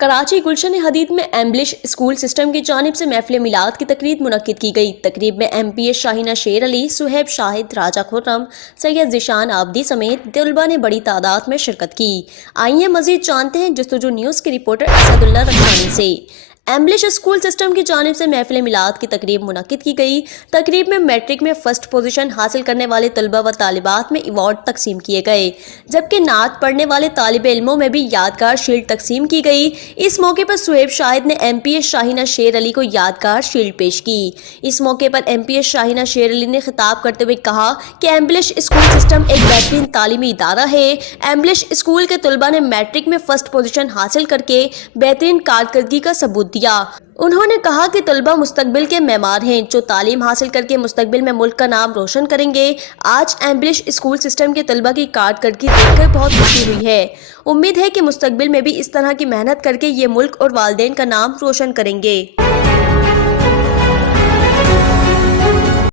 कराची गुलशन हदीद में एम्बलिश school system की जानिब से महफिल मिलाद की तकरीब मुनक्किद की गई। तकरीब में MPS शाहीना शेर अली, सुहेब शाहिद, राजा खुर्रम, सैयद ज़ीशान आबदी समेत तलबा ने बड़ी तादाद में शिरकत की। आइए मजीद जानते हैं जस्तुजू न्यूज़ के रिपोर्टर असदुल्ला रखवानी से। एम्बलिश स्कूल सिस्टम की जानिब से महफिल मिलाद की तकरीब मुनक्किद की गई। तकरीब में मैट्रिक में फर्स्ट पोजीशन हासिल करने वाले तलबा व तालिबात में अवार्ड तकसीम किए गए, जबकि नात पढ़ने वाले तालिब इल्मों में भी यादगार शील्ड तकसीम की गई। इस मौके पर सुहेब शाहिद ने MPS शाहीना शेर अली को यादगार शील्ड पेश की। इस मौके पर MPS शाहीना शेर अली ने खिताब करते हुए कहा कि एम्बलिश स्कूल सिस्टम एक बेहतरीन तालीमी इदारा है। एम्बलिश स्कूल के तलबा ने मैट्रिक में फर्स्ट पोजीशन हासिल करके बेहतरीन कारकर्दगी का सबूत दिया। उन्होंने कहा कि तलबा मुस्तकबिल के मेमार हैं, जो तालीम हासिल करके मुस्तकबिल में मुल्क का नाम रोशन करेंगे। आज एम्बलिश स्कूल सिस्टम के तलबा की कारकर्दगी देखकर बहुत खुशी हुई है। उम्मीद है कि मुस्तकबिल में भी इस तरह की मेहनत करके ये मुल्क और वालिदैन का नाम रोशन करेंगे।